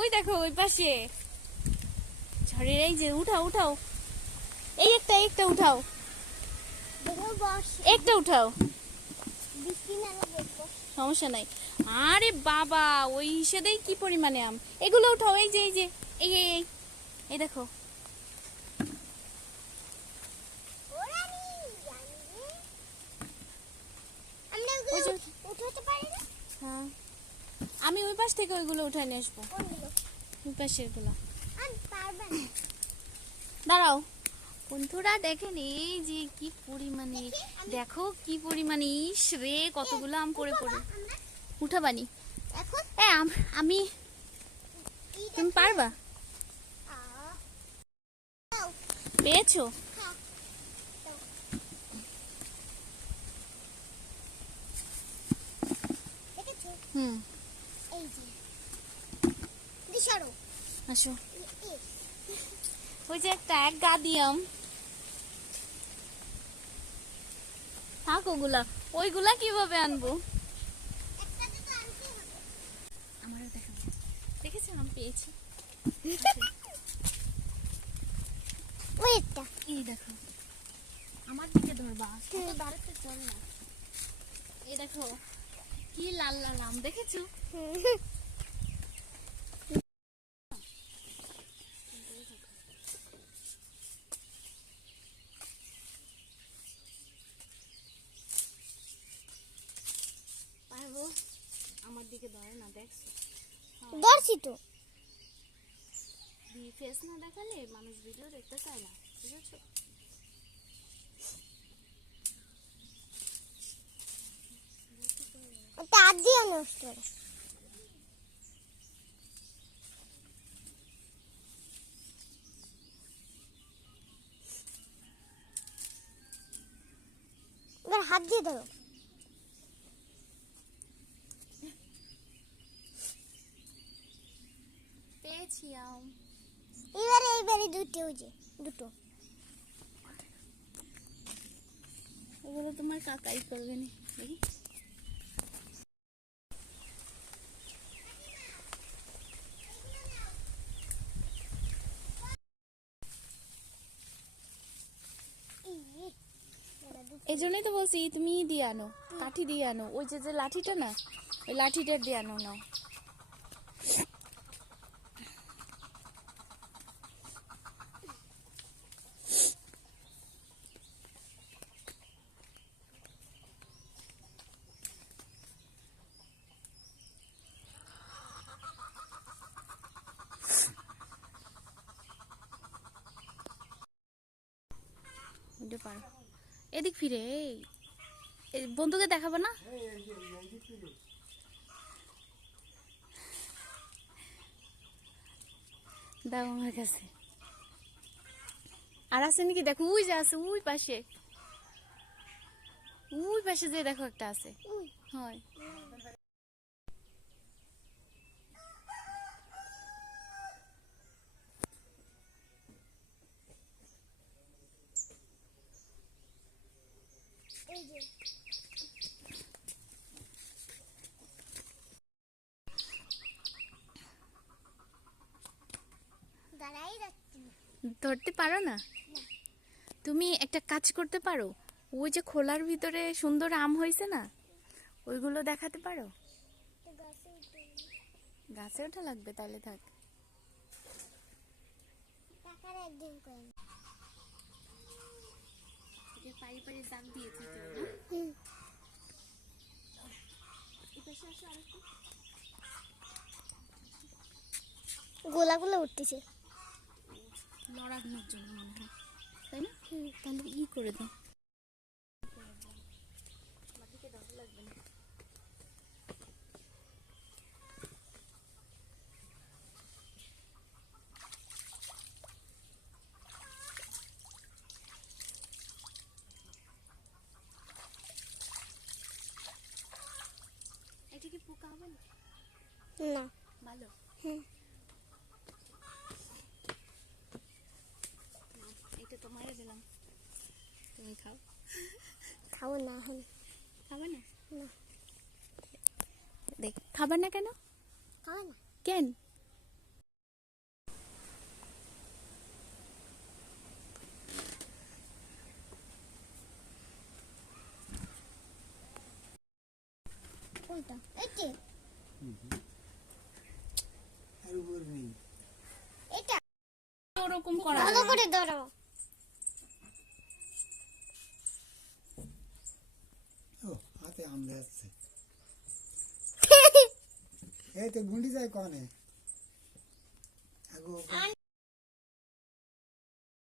ওই দেখো ওই পাশে ঝড়ের এই যে উঠাও উঠাও এই একটা উঠাও একটা উঠাও সমস্যা নাই। আরে বাবা ওই হিসেবেই কি পরিমাণে আম, এগুলো উঠাও এই যে এই এই এই দেখো হ্যাঁ আমি ওই পাশ থেকে ওইগুলো উঠায় নিয়ে আসবো, ওই পাশের গুলো। দাঁড়াও বন্ধুরা দেখেন এই যে কি পরিমাণে, দেখো কি পরিমাণে, ইস রে কতগুলো আম পড়ে পড়ে। উঠাবানি আমি, তুমি পারবা? পেয়েছো? হুম আসো ওই যে একটা এক গা দিয়াম থাক ওগুলা, ওইগুলা কিভাবে আনবো? আমারও দেখা দেখেছো আম পেয়েছি। এই দেখো আমার দিকে ধরবা, বাড়িতে চল না। এই দেখো কি লাল লাল আম দেখেছো? পারবো? আমার দিকে ধরে না, দেখছো? ধরছি তো। ফেস না দেখালে মানুষ ভিডিও দেখতে চায় না, বুঝেছো? তার দিয়ে নষ্ট করে। এবার হাত দিয়ে ধরো। পেয়েছি আম। এইবারে দুটো, ওই যে দুটো। ওগুলো তোমার কাকাই করবে না দেখি। এই জন্যই তো বলছি তুমি দিয়ে আনো, কাঠি দিয়ে আনো, ওই যে যে লাঠিটা না ওই লাঠিটা দিয়ে আনো না। পারো এদিক ফিরে, এই বন্ধুকে দেখাবো না? দাও আমার কাছে আর আছে নাকি দেখো, ওই যে আছে ওই পাশে, ওই পাশে যে দেখো একটা আছে। হয় ধরতে পারো না? তুমি একটা কাজ করতে পারো, ওই যে খোলার ভিতরে সুন্দর আম হয়েছে না, ওইগুলো দেখাতে পারো। গাছে ওঠা লাগবে, তাহলে থাক। পারি পারি দাগ দিয়েছি গোলাগুলো উঠতেছে লড়ানোর জন্য মনে হয়, তাই না? তাহলে ই করে দাও, লাগবে না। এটা কি পোকা হবে না? না ভালো। এটা তোমারে দিলাম, তুমি খাও। খাবো না এখন। খাবে না? না দেখ খাবার না কেন? খাবো না। কেন? কোনটা এইটা আর উপর নেই। এটা ওরকম করা ভালো করে ধরো ও হাতে আম যাচ্ছে। এই তো গুন্ডি যায় কনে আগো